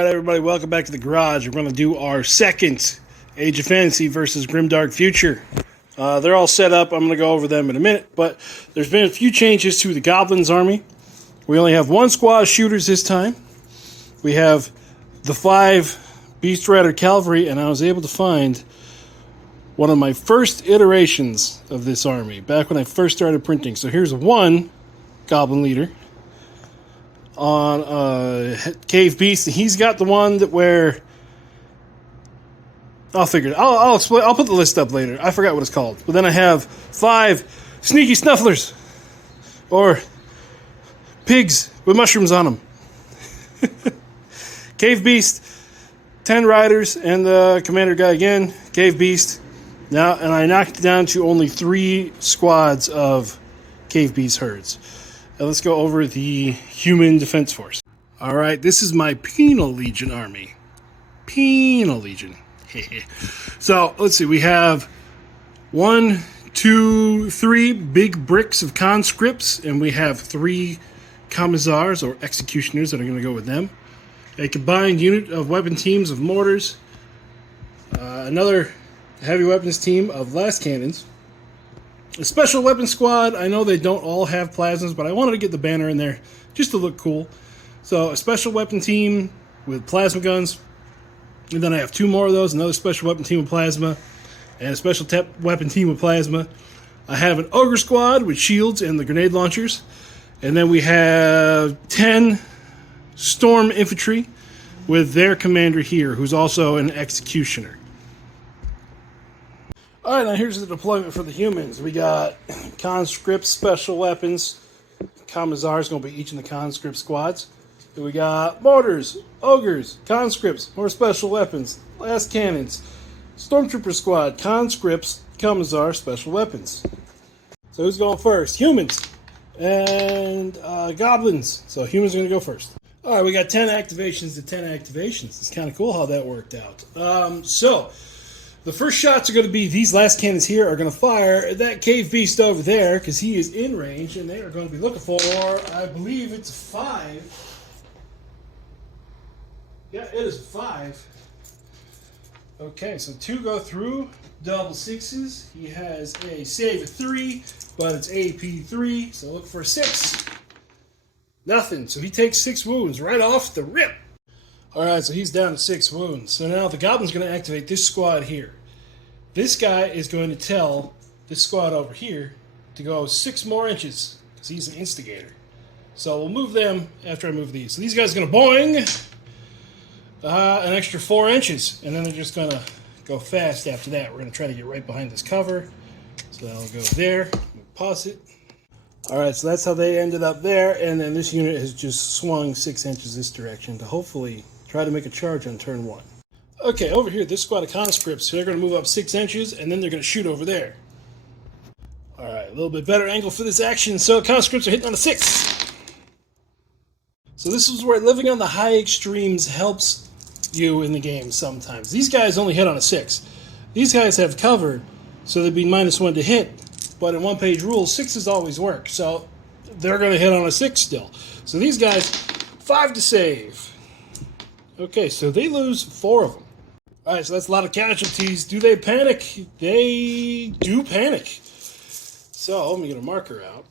Alright everybody, welcome back to the garage. We're going to do our second Age of Fantasy versus Grimdark Future. They're all set up. I'm going to go over them in a minute, but there's been a few changes to the Goblins army. We only have one squad of shooters this time. We have the 5 Beast Rider Cavalry, and I was able to find one of my first iterations of this army, back when I first started printing. So here's one Goblin leader on Cave Beast, and he's got the one that where I'll figure it. I'll explain. I'll put the list up later. I forgot what it's called. But then I have 5 sneaky snufflers, or pigs with mushrooms on them. Cave Beast, 10 riders, and the commander guy again. Cave Beast. Now, and I knocked it down to only 3 squads of Cave Beast herds. Now let's go over the Human Defense Force. All right, this is my Penal Legion army. Penal Legion. So let's see. We have 1, 2, 3 big bricks of conscripts, and we have 3 commissars or executioners that are going to go with them. A combined unit of weapon teams of mortars. Another heavy weapons team of last cannons. A special weapons squad. I know they don't all have plasmas, but I wanted to get the banner in there just to look cool. So a special weapon team with plasma guns. And then I have 2 more of those. Another special weapon team with plasma. And a special weapon team with plasma. I have an ogre squad with shields and the grenade launchers. And then we have 10 storm infantry with their commander here, who's also an executioner. Alright, now here's the deployment for the humans. We got conscripts, special weapons. Commissars going to be each in the conscript squads. Then we got mortars, ogres, conscripts, more special weapons, last cannons, stormtrooper squad, conscripts, commissar, special weapons. So who's going first? Humans and goblins. So humans are going to go first. Alright, we got 10 activations to 10 activations. It's kind of cool how that worked out. So the first shots are going to be, these last cannons here are going to fire at that cave beast over there, because he is in range, and they are going to be looking for, I believe it's 5. Yeah, it is 5. Okay, so 2 go through, double 6s. He has a save of 3, but it's AP 3, so look for 6. Nothing, so he takes 6 wounds right off the rip. Alright, so he's down to 6 wounds. So now the Goblin's going to activate this squad here. This guy is going to tell this squad over here to go 6 more inches, because he's an instigator. So we'll move them after I move these. So these guys are going to boing an extra 4 inches, and then they're just going to go fast after that. We're going to try to get right behind this cover. So that'll go there. We'll pause it. Alright, so that's how they ended up there, and then this unit has just swung 6 inches this direction to hopefully try to make a charge on turn 1. Okay, over here, this squad of conscripts, so they're going to move up 6 inches, and then they're going to shoot over there. Alright, a little bit better angle for this action, so conscripts are hitting on a 6. So this is where living on the high extremes helps you in the game sometimes. These guys only hit on a 6. These guys have cover, so they'd be -1 to hit, but in one-page rules, 6s always work, so they're going to hit on a 6 still. So these guys, 5 to save. Okay, so they lose 4 of them. Alright, so that's a lot of casualties. Do they panic? They do panic. So, let me get a marker out.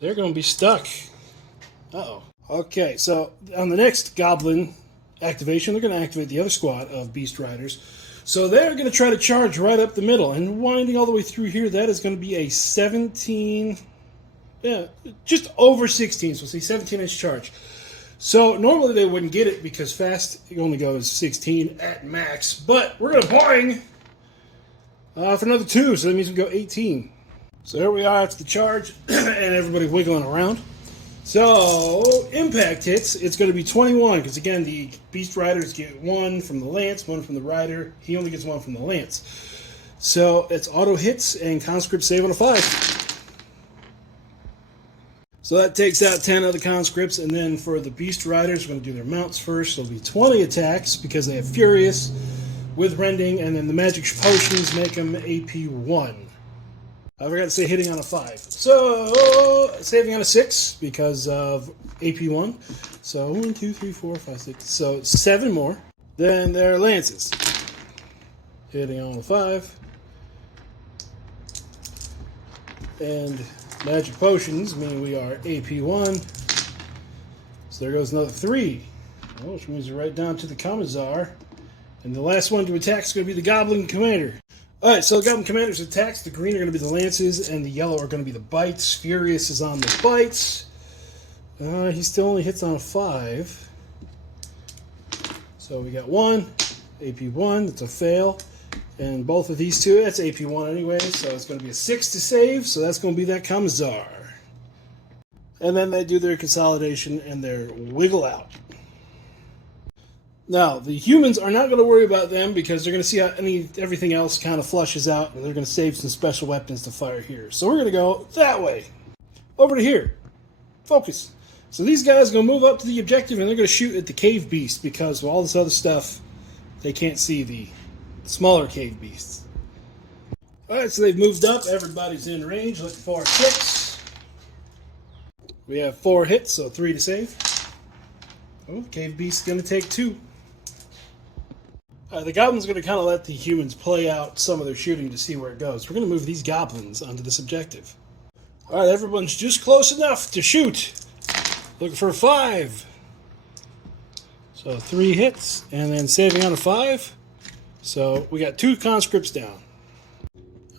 They're going to be stuck. Uh-oh. Okay, so on the next Goblin activation, they're going to activate the other squad of Beast Riders. So they're going to try to charge right up the middle. And winding all the way through here, that is going to be a 17... Yeah, just over 16. So say 17-inch charge. So normally they wouldn't get it because fast it only goes 16 at max. But we're going to boing for another 2. So that means we go 18. So here we are after the charge. And everybody wiggling around. So impact hits, it's going to be 21. Because again, the Beast Riders get 1 from the Lance, 1 from the Rider. He only gets 1 from the Lance. So it's auto hits and conscript save on a 5. So that takes out 10 of the conscripts, and then for the Beast Riders, we're going to do their mounts first. So it'll be 20 attacks because they have Furious with Rending, and then the magic potions make them AP 1. I forgot to say hitting on a 5. So, saving on a 6 because of AP1. So, 1, 2, 3, 4, 5, 6. So, 7 more. Then there are lances. Hitting on a 5. And magic potions mean we are AP1. So, there goes another 3. Which means we're right down to the Commissar. And the last one to attack is going to be the Goblin Commander. Alright, so the Goblin Commander's attacks. The green are going to be the lances, and the yellow are going to be the bites. Furious is on the bites. He still only hits on a 5. So we got 1, AP1, that's a fail. And both of these two, that's AP1 anyway, so it's going to be a 6 to save, so that's going to be that Commissar. And then they do their consolidation and their wiggle out. Now, the humans are not going to worry about them because they're going to see how everything else kind of flushes out, and they're going to save some special weapons to fire here. So we're going to go that way. Over to here. Focus. So these guys are going to move up to the objective, and they're going to shoot at the cave beast because with all this other stuff, they can't see the smaller cave beasts. Alright, so they've moved up. Everybody's in range. Looking for a 6. We have 4 hits, so 3 to save. Oh, cave beast's going to take 2. The goblins are going to kind of let the humans play out some of their shooting to see where it goes. We're going to move these goblins onto this objective. Alright, everyone's just close enough to shoot. Looking for a 5. So 3 hits, and then saving on a 5. So we got 2 conscripts down.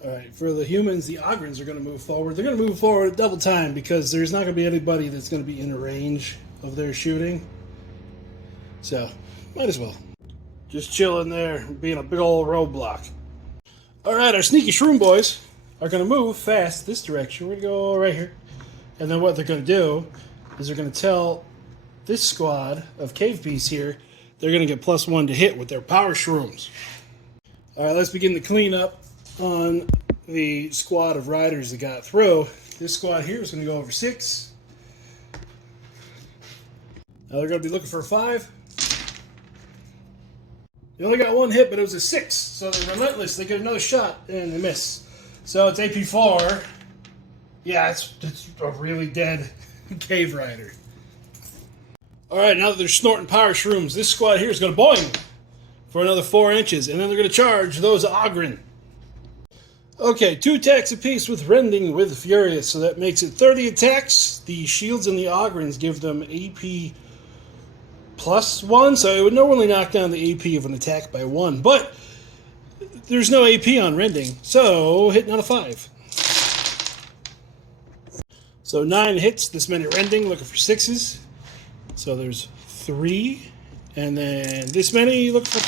Alright, for the humans, the Ogrins are going to move forward. They're going to move forward double time because there's not going to be anybody that's going to be in range of their shooting. So, might as well. Just chilling there, being a big old roadblock. Alright, our sneaky shroom boys are going to move fast this direction. We're going to go right here. And then what they're going to do is they're going to tell this squad of cave beasts here they're going to get +1 to hit with their power shrooms. Alright, let's begin the cleanup on the squad of riders that got through. This squad here is going to go over 6. Now they're going to be looking for a 5. They only got 1 hit, but it was a 6, so they're relentless. They get another shot, and they miss. So it's AP4. Yeah, it's a really dead cave rider. Alright, now that they're snorting power shrooms, this squad here is going to boing for another 4 inches, and then they're going to charge those Ogren. Okay, 2 attacks apiece with Rending with Furious, so that makes it 30 attacks. The shields and the Ogrins give them AP +1, so it would normally knock down the AP of an attack by 1, but there's no AP on Rending, so hitting on a 5. So 9 hits, this many Rending, looking for 6s. So there's 3, and then this many, looking for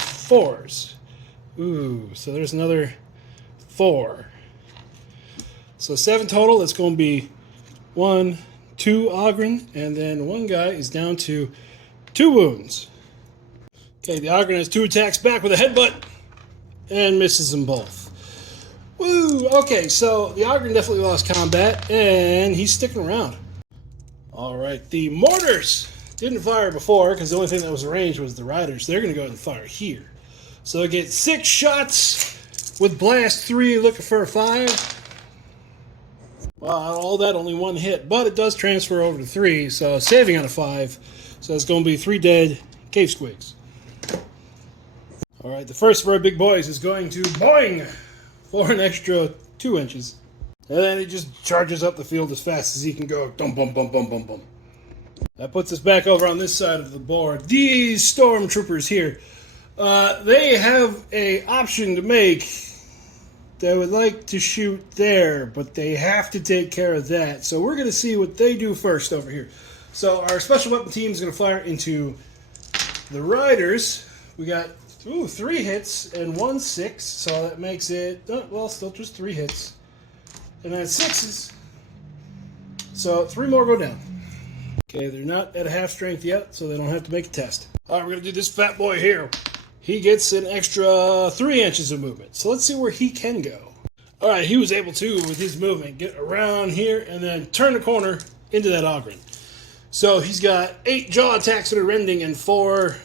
4s. Ooh, so there's another 4. So 7 total, that's going to be 1, 2 Ogren, and then one guy is down to 2 wounds. Okay, the Ogren has 2 attacks back with a headbutt and misses them both. Woo! Okay, so the Ogren definitely lost combat and he's sticking around. Alright, the mortars didn't fire before because the only thing that was arranged was the riders. They're going to go ahead and fire here. So they get 6 shots with blast 3, looking for a 5. Well, all that, only 1 hit, but it does transfer over to 3, so saving on a 5. So it's going to be 3 dead cave squigs. Alright, the first of our big boys is going to boing for an extra 2 inches. And then he just charges up the field as fast as he can go. Dum bum bum bum bum bum. That puts us back over on this side of the board. These stormtroopers here, they have an option to make. They would like to shoot there, but they have to take care of that. So we're going to see what they do first over here. So our special weapon team is going to fire into the riders. We got 3 hits and 1 6, so that makes it, well, still just 3 hits. And then 6s. So 3 more go down. Okay, they're not at a half strength yet, so they don't have to make a test. Alright, we're going to do this fat boy here. He gets an extra 3 inches of movement. So let's see where he can go. Alright, he was able to, with his movement, get around here and then turn the corner into that Ogren. So he's got 8 jaw attacks that are rending and 4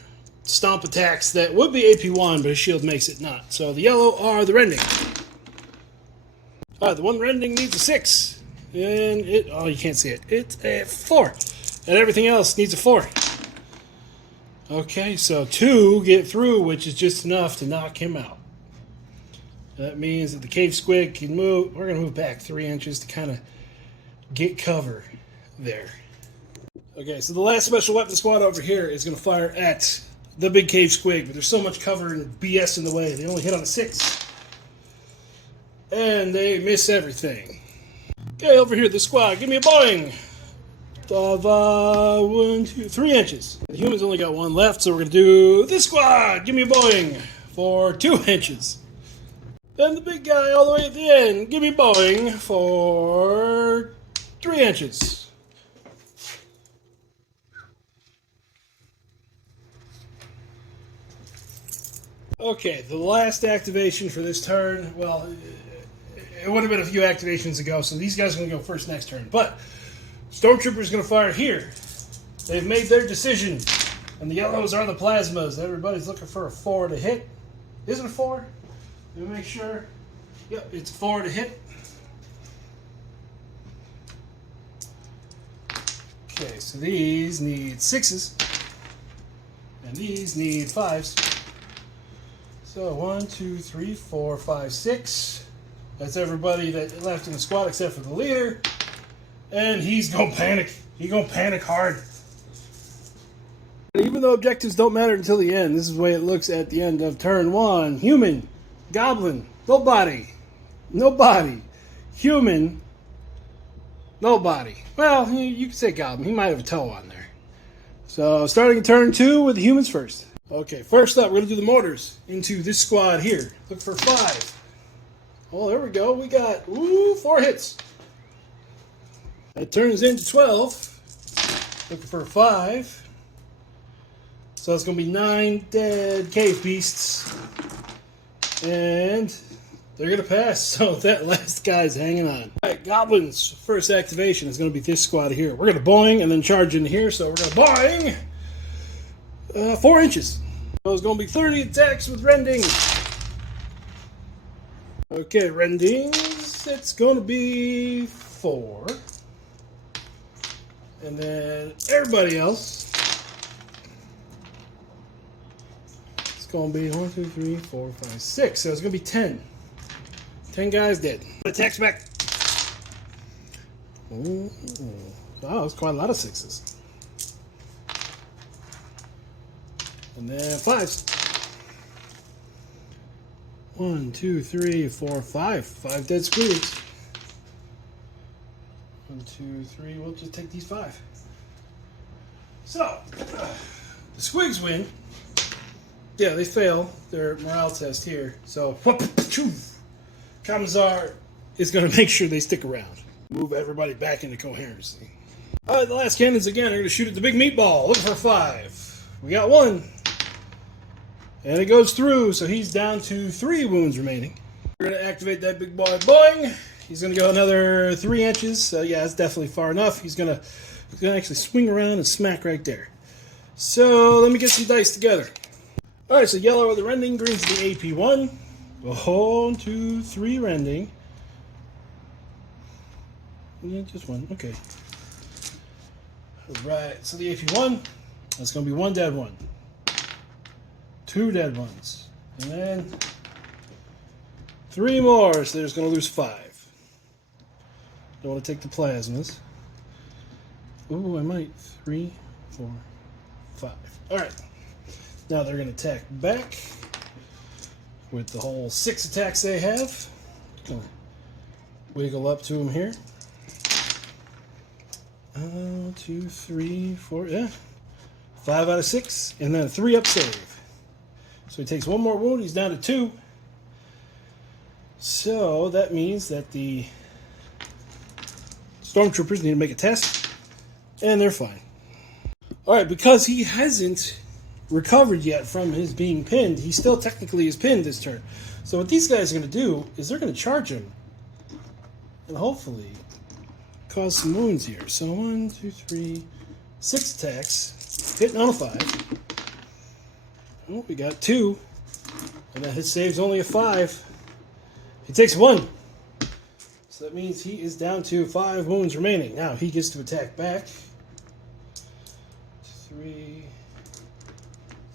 stomp attacks that would be AP1, but his shield makes it not. So the yellow are the rending. Alright, the one rending needs a 6. And it, oh, you can't see it. It's a 4. And everything else needs a 4. Okay, so 2 get through, which is just enough to knock him out. That means that the cave squig can move. We're going to move back 3 inches to kind of get cover there. Okay, so the last special weapon squad over here is going to fire at the big cave squig, but there's so much cover and BS in the way. They only hit on a 6. And they miss everything. Okay, over here, the squad, give me a boing of 1, 2, 3 inches. The humans only got 1 left, so we're going to do this squad, give me a boing for 2 inches. Then the big guy all the way at the end, give me a boing for 3 inches. Okay, the last activation for this turn, well, it would have been a few activations ago, so these guys are going to go first next turn. But Stormtrooper is going to fire here. They've made their decision, and the yellows are the plasmas. Everybody's looking for a 4 to hit. Is it a 4? Let me make sure. Yep, it's a 4 to hit. Okay, so these need 6s, and these need 5s. So 1, 2, 3, 4, 5, 6. That's everybody that left in the squad except for the leader. And he's gonna panic. He's gonna panic hard. Even though objectives don't matter until the end, this is the way it looks at the end of turn 1. Human, goblin, nobody. Nobody. Human, nobody. Well, you could say goblin. He might have a toe on there. So starting in turn 2 with the humans first. Okay, first up, we're going to do the mortars into this squad here. Look for 5. Oh, there we go. We got, 4 hits. That turns into 12. Looking for 5. So it's going to be 9 dead cave beasts. And they're going to pass. So that last guy's hanging on. Alright, goblins. First activation is going to be this squad here. We're going to boing and then charge in here. So we're going to boing. 4 inches. So it's going to be 30 attacks with rending. Okay, rendings. It's going to be 4. And then everybody else. It's going to be 1, 2, 3, 4, 5, 6. So it's going to be 10. 10 guys dead. Attacks back. Ooh. Wow, that's quite a lot of 6s. And then 5s. 1, 2, 3, 4, 5. 5 dead squigs. 1, 2, 3. We'll just take these 5. So, the squigs win. Yeah, they fail their morale test here. So, Kamazar is going to make sure they stick around. Move everybody back into coherency. Alright, the last cannons again are going to shoot at the big meatball. Looking for 5. We got 1. And it goes through, so he's down to 3 wounds remaining. We're going to activate that big boy. Boing! He's going to go another 3 inches. So yeah, that's definitely far enough. He's going to actually swing around and smack right there. So let me get some dice together. Alright, so yellow are the rending, green's the AP1. 1, 2, 3 rending. Yeah, just 1, okay. Alright, so the AP1, that's going to be 1 dead one. 2 dead ones. And then 3 more, so they're just going to lose 5. Don't want to take the plasmas. Ooh, I might. 3, 4, 5. Alright. Now they're going to attack back with the whole 6 attacks they have. Gonna wiggle up to them here. 2, 3, 4, yeah. 5 out of 6, and then a 3-up save. So he takes 1 more wound, he's down to 2. So that means that the Stormtroopers need to make a test, and they're fine. Alright, because he hasn't recovered yet from his being pinned, he still technically is pinned this turn. So what these guys are going to do is they're going to charge him, and hopefully cause some wounds here. So 1, 2, 3, 6 attacks, hitting on a 5. Oh, we got 2, and that hit save's only a 5. He takes 1. So that means he is down to 5 wounds remaining. Now he gets to attack back. 3.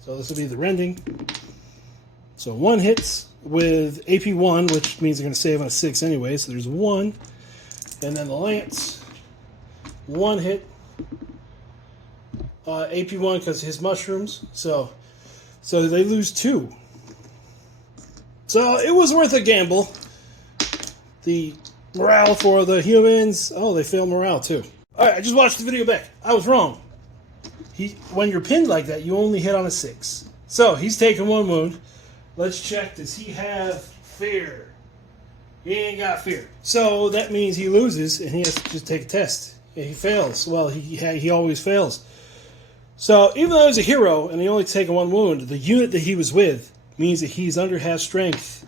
So this will be the rending. So 1 hits with AP 1, which means they're going to save on a 6 anyway. So there's 1. And then the lance, 1 hit. AP 1 because his mushrooms. So they lose 2. So it was worth a gamble. The morale for the humans. Oh, they fail morale too. Alright, I just watched the video back. I was wrong. When you're pinned like that, you only hit on a 6. So he's taking 1 wound. Let's check. Does he have fear? He ain't got fear. So that means he loses and he has to just take a test. And he fails. Well, he always fails. So even though he's a hero and he only taken 1 wound, the unit that he was with means that he's under half strength.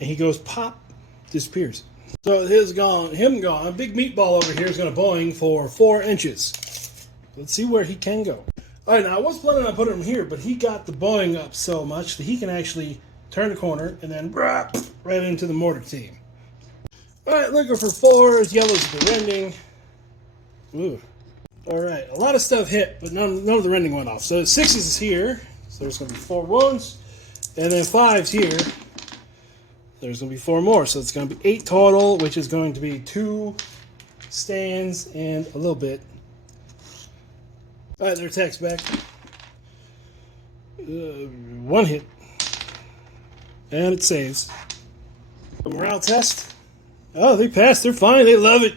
And he goes pop, disappears. So him gone. Big meatball over here is going to boing for 4 inches. Let's see where he can go. Alright, now I was planning on putting him here, but he got the boing up so much that he can actually turn the corner and then right into the mortar team. Alright, looking for 4s. Yellow's the rending. Ooh. Alright, a lot of stuff hit, but none of the rending went off. So 6s is here. So there's going to be 4 wounds. And then 5s here. There's going to be 4 more. So it's going to be 8 total, which is going to be 2 stands and a little bit. Alright, their attack's back. 1 hit. And it saves. A morale test. Oh, they passed. They're fine. They love it.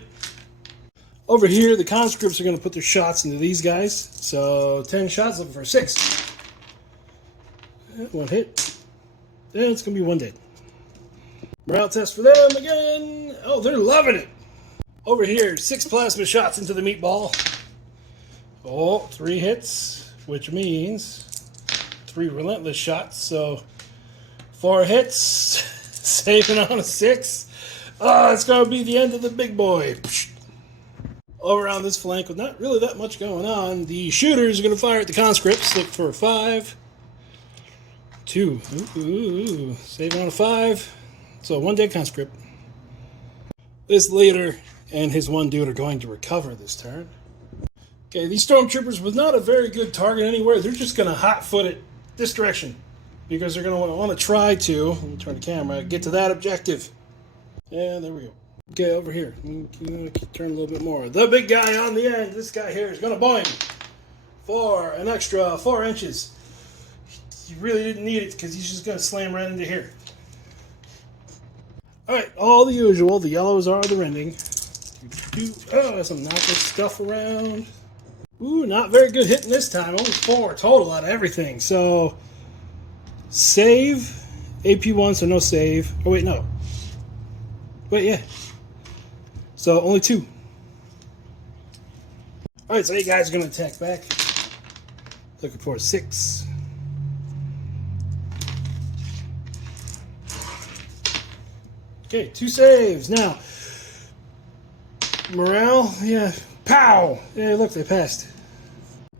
Over here, the conscripts are going to put their shots into these guys. So 10 shots, looking for 6. 1 hit. And it's going to be 1 dead. Morale test for them again. Oh, they're loving it. Over here, 6 plasma shots into the meatball. Oh, 3 hits, which means 3 relentless shots. So 4 hits, saving on a 6. Oh, it's going to be the end of the big boy. Over on this flank with not really that much going on, the shooters are going to fire at the conscripts. Look for 5. 2. Ooh, saving on a 5. So 1 dead conscript. This leader and his 1 dude are going to recover this turn. Okay, these stormtroopers was not a very good target anywhere. They're just going to hot-foot it this direction because they're going to want to try to, let me turn the camera, get to that objective. And there we go. Okay, over here. Turn a little bit more. The big guy on the end, this guy here, is going to boing for an extra 4 inches. He really didn't need it because he's just going to slam right into here. Alright, all the usual. The yellows are the rending. Oh, there's some knocking stuff around. Ooh, not very good hitting this time. Only 4 total out of everything. So, save. AP1, so no save. Oh, wait, no. Wait, yeah. So, only 2. Alright, so you guys are going to attack back. Looking for a 6. Okay, 2 saves. Now, morale, yeah. Pow! Yeah, look, they passed.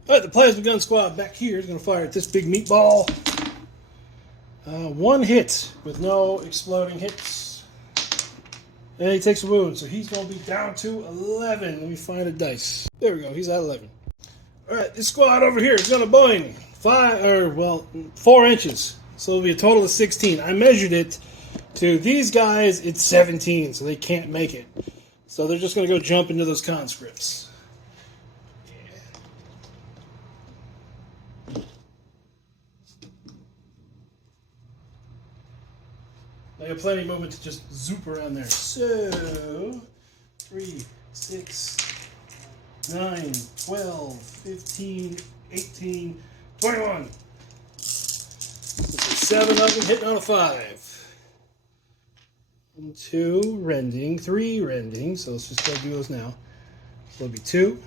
Alright, the plasma gun squad back here is going to fire at this big meatball. 1 hit with no exploding hits. And he takes a wound, so he's going to be down to 11. Let me find a dice. There we go, he's at 11. Alright, this squad over here is going to boing 4 inches. So it'll be a total of 16. I measured it to these guys, it's 17, so they can't make it. So they're just going to go jump into those conscripts. Yeah. They have plenty of movement to just zoop around there. So, 3, 6, 9, 12, 15, 18, 21. So 7 of them hitting on a 5. 2 rending, 3 rending, so let's just go do those now. So it'll be 2,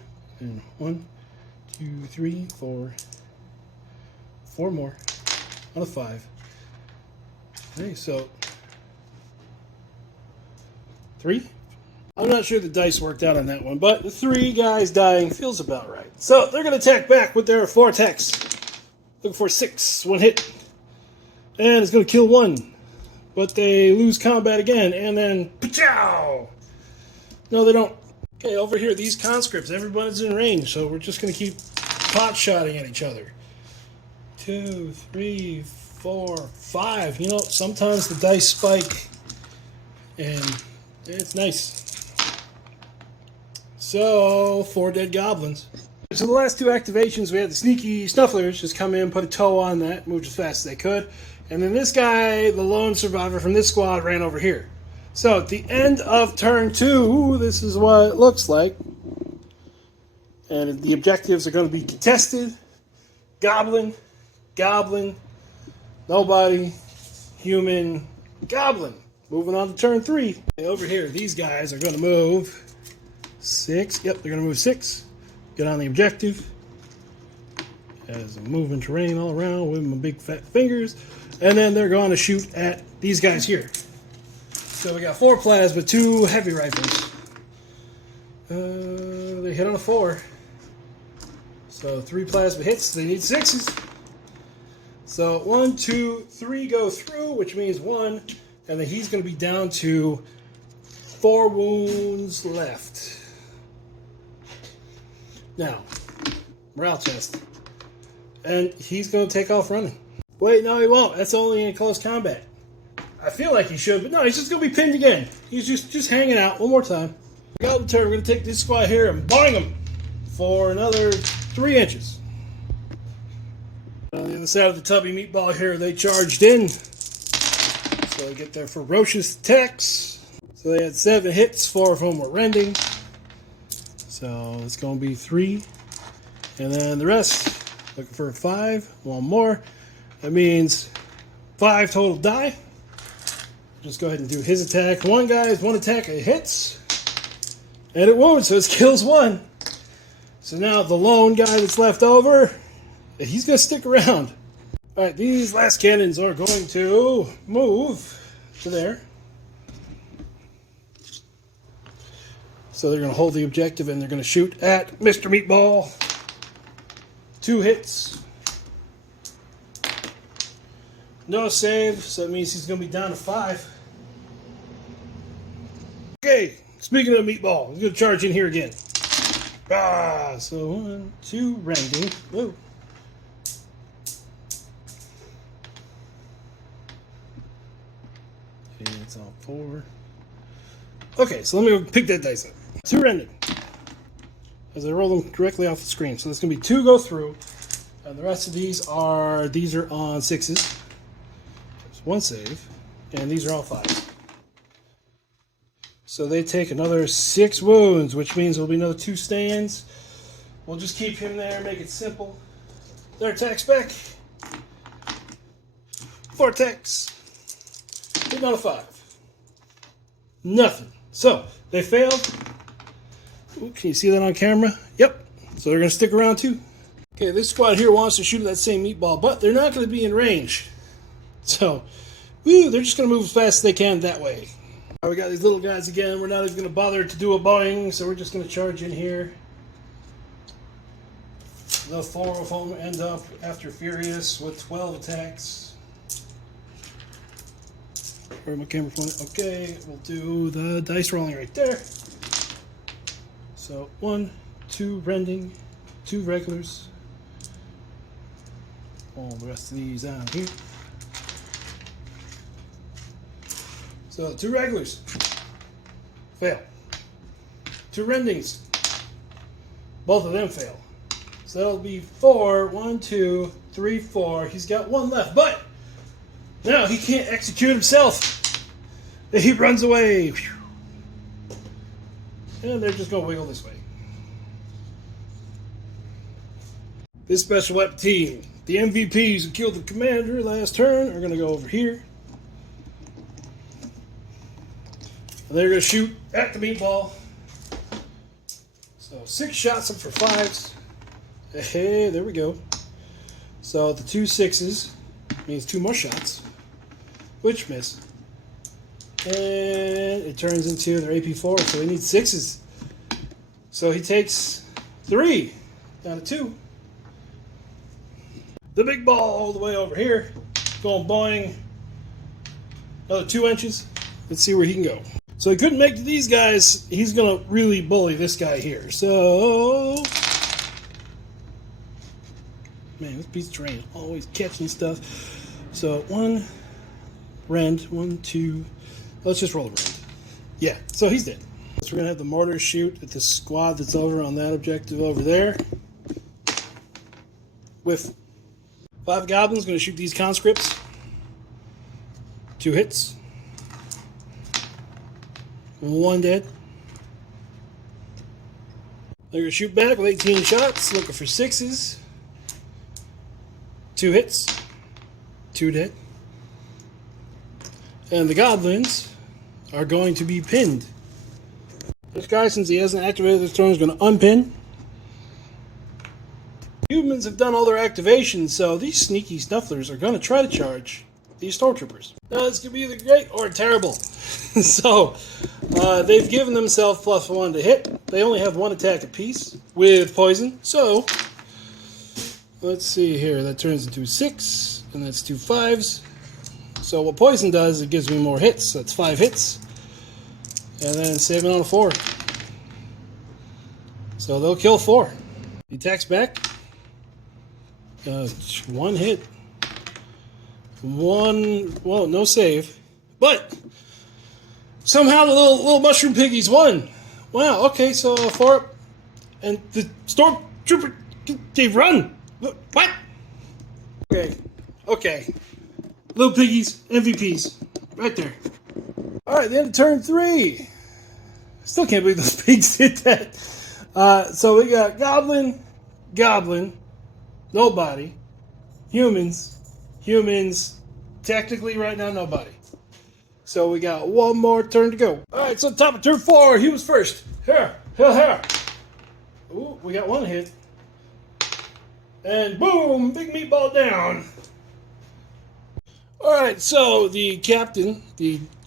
and 1, 2, 3, 4, 4 more on a 5. Okay, so 3. I'm not sure the dice worked out on that one, but the 3 guys dying feels about right. So they're going to attack back with their 4 attacks. Looking for 6, 1 hit, and it's going to kill 1. but they lose combat again, and then pa-chow! No, they don't. Okay, over here, these conscripts, everybody's in range, so we're just going to keep pot-shotting at each other. 2, 3, 4, 5. You know, sometimes the dice spike, and it's nice. So, 4 dead goblins. So the last 2 activations, we had the sneaky snufflers just come in, put a toe on that, moved as fast as they could. And then this guy, the lone survivor from this squad, ran over here. So at the end of turn 2, this is what it looks like. And the objectives are going to be contested. Goblin, goblin, nobody, human, goblin. Moving on to turn 3. Over here, these guys are going to move 6. Yep, they're going to move 6. Get on the objective. As I'm moving terrain all around with my big fat fingers. And then they're going to shoot at these guys here. So we got 4 plasma, 2 heavy rifles. They hit on a 4. So 3 plasma hits, they need 6s. So 1, 2, 3 go through, which means 1. And then he's going to be down to 4 wounds left. Now, morale test. And he's going to take off running. Wait, no he won't. That's only in close combat. I feel like he should, but no, he's just going to be pinned again. He's just hanging out one more time. We got the turn. We're going to take this squad here and boing him for another 3 inches. On the other side of the tubby meatball here, they charged in. So they get their ferocious attacks. So they had 7 hits, 4 of them were rending. So it's going to be 3. And then the rest, looking for a 5. 1 more. That means 5 total die. Just go ahead and do his attack. 1 guy's 1 attack, it hits. And it wounds, so it kills 1. So now the lone guy that's left over, he's going to stick around. Alright, these last cannons are going to move to there. So they're going to hold the objective and they're going to shoot at Mr. Meatball. 2 hits. No save, so that means he's going to be down to 5. Okay, speaking of Meatball, I'm going to charge in here again. So 1, 2, rending. Whoa. Okay, it's all 4. Okay, so let me go pick that dice up. 2 rending. As I roll them directly off the screen. So there's going to be 2 go through. And the rest of these are on 6s. There's 1 save. And these are all 5s. So they take another 6 wounds, which means there'll be another 2 stands. We'll just keep him there, make it simple. Their attack's back. 4 attacks. Hit on a 5. Nothing. So, they failed. Ooh, can you see that on camera? Yep. So they're going to stick around too. Okay, this squad here wants to shoot at that same meatball, but they're not going to be in range. So, they're just going to move as fast as they can that way. All right, we got these little guys again. We're not even going to bother to do a boing, so we're just going to charge in here. The 4 of them end up after Furious with 12 attacks. Where's my camera phone? Okay, we'll do the dice rolling right there. So 1, 2 rending, 2 regulars. All the rest of these down here. So 2 regulars. Fail. 2 rendings. Both of them fail. So that'll be 4. 1, 2, 3, 4. He's got 1 left, but now he can't execute himself. He runs away. And they're just going to wiggle this way. This special weapon team, the MVPs who killed the commander last turn, are going to go over here. And they're going to shoot at the meatball. So 6 shots up for 5s. Hey, there we go. So the 2 6s means 2 more shots, which miss. And it turns into their AP4, so they need 6s. So he takes 3 down to 2. The big ball all the way over here, going boing. Another 2 inches. Let's see where he can go. So he couldn't make these guys. He's going to really bully this guy here. So, man, this piece of terrain is always catching stuff. So 1 rend, 1, 2. Let's just roll the rend. Yeah, so he's dead. So we're going to have the mortar shoot at the squad that's over on that objective over there. With 5 goblins, going to shoot these conscripts. 2 hits. 1 dead. They're going to shoot back with 18 shots, looking for 6s. 2 hits. 2 dead. And the goblins are going to be pinned. This guy, since he hasn't activated this turn, is going to unpin. Humans have done all their activations, so these sneaky snufflers are going to try to charge these stormtroopers. Now, this could be either great or terrible. So, they've given themselves +1 to hit. They only have 1 attack apiece with poison. So, let's see here. That turns into 6, and that's 2 5s. So what poison does, it gives me more hits. That's 5 hits. And then saving on a 4. So they'll kill 4. He attacks back. 1 hit. 1, well, no save. But somehow the little mushroom piggies won. Wow, okay, so 4. And the stormtrooper, they run. What? Okay. Little piggies, MVPs. Right there. Alright, then turn 3. Still can't believe those pigs did that. So we got Goblin, nobody. Humans, technically right now nobody. So we got 1 more turn to go. Alright, so top of turn 4, he was first. Here. Ooh, we got 1 hit. And boom, big meatball down. Alright, so the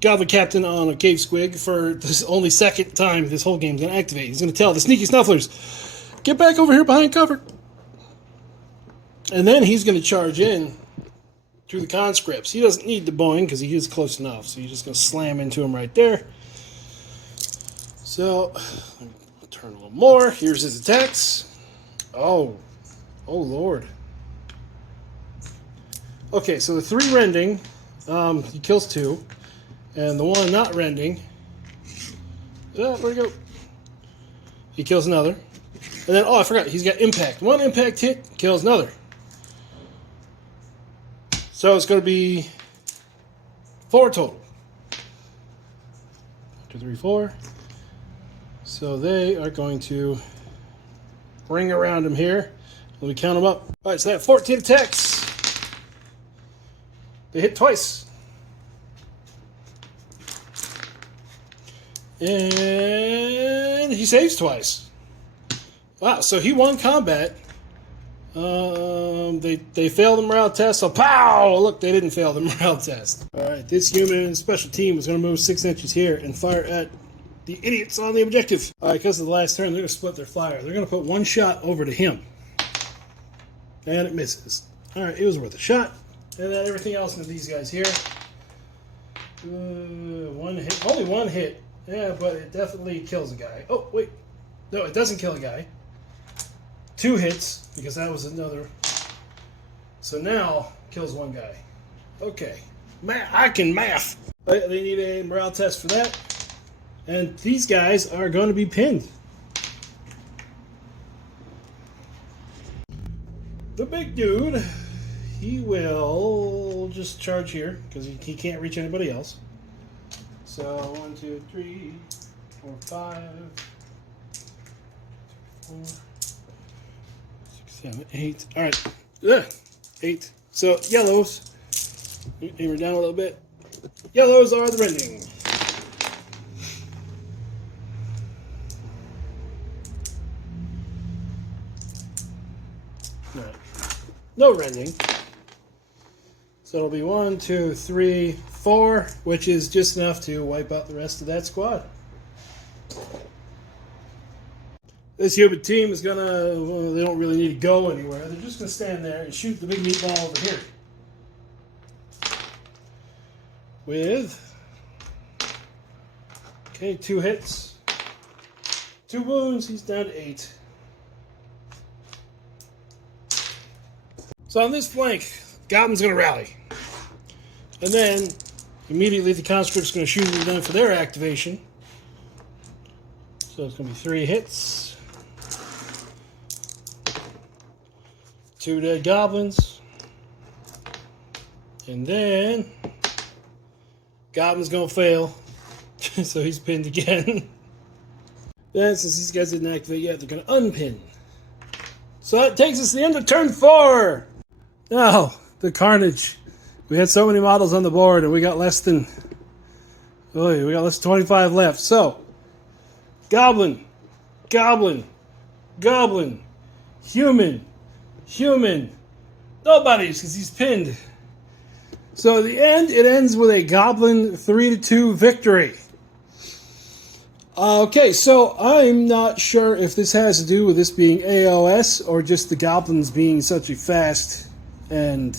Goblin Captain on a Cave Squig, for this only 2nd time this whole game's going to activate. He's going to tell the sneaky snufflers, get back over here behind cover. And then he's going to charge in through the conscripts. He doesn't need the Boeing because he is close enough, so he's just going to slam into him right there. So, turn a little more. Here's his attacks. Oh Lord. Okay, so the 3 rending, he kills 2, and the 1 not rending, where'd he go? He kills another, and then, I forgot, he's got impact. 1 impact hit kills another. So it's going to be 4 total. 2, 3, 4. So they are going to ring around him here. Let me count them up. All right, so they have 14 attacks. They hit twice. And he saves twice. Wow, so he won combat. They failed the morale test, so pow! Look, they didn't fail the morale test. Alright, this human special team is going to move 6 inches here and fire at the idiots on the objective. Alright, because of the last turn, they're going to split their flyer. They're going to put 1 shot over to him. And it misses. Alright, it was worth a shot. And then everything else into these guys here. 1 hit. Only 1 hit. Yeah, but it definitely kills a guy. Oh, wait. No, it doesn't kill a guy. 2 hits, because that was another. So now, kills 1 guy. Okay. I can math. They need a morale test for that. And these guys are going to be pinned. The big dude, he will just charge here, because he can't reach anybody else. So, 1, 2, 3, 4, 5, 4, 6, 7, 8. All right. 8. So, yellows. Aim her down a little bit. Yellows are the rending. All right. No rending. So it'll be 1, 2, 3, 4, which is just enough to wipe out the rest of that squad. This human team is gonna, well, they don't really need to go anywhere. They're just gonna stand there and shoot the big meatball over here. with, okay, 2 hits, 2 wounds. He's down to 8. So on this flank, Goblin's going to rally. And then, immediately the conscript's going to shoot at them for their activation. So it's going to be 3 hits. 2 dead goblins. And then, Goblin's going to fail. So he's pinned again. Then, since these guys didn't activate yet, they're going to unpin. So that takes us to the end of turn 4. Now, the carnage. We had so many models on the board, and we got less than 25 left. So, Goblin, Goblin, Goblin, Human, Human, nobody's because he's pinned. So, at the end, it ends with a Goblin 3-2 victory. Okay, so I'm not sure if this has to do with this being AOS or just the Goblins being such a fast and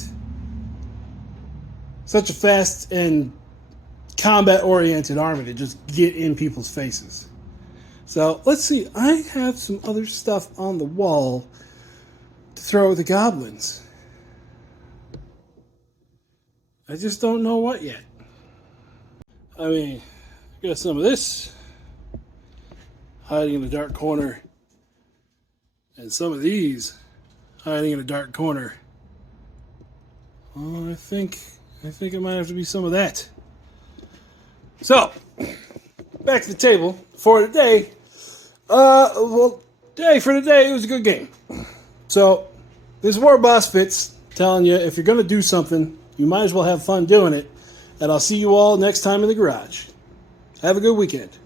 combat-oriented army to just get in people's faces. So, let's see. I have some other stuff on the wall to throw at the Goblins. I just don't know what yet. I mean, I got some of this hiding in the dark corner, and some of these hiding in a dark corner. Oh, I think it might have to be some of that. So, back to the table for today. For today, it was a good game. So, this War Boss Fits telling you if you're going to do something, you might as well have fun doing it. And I'll see you all next time in the garage. Have a good weekend.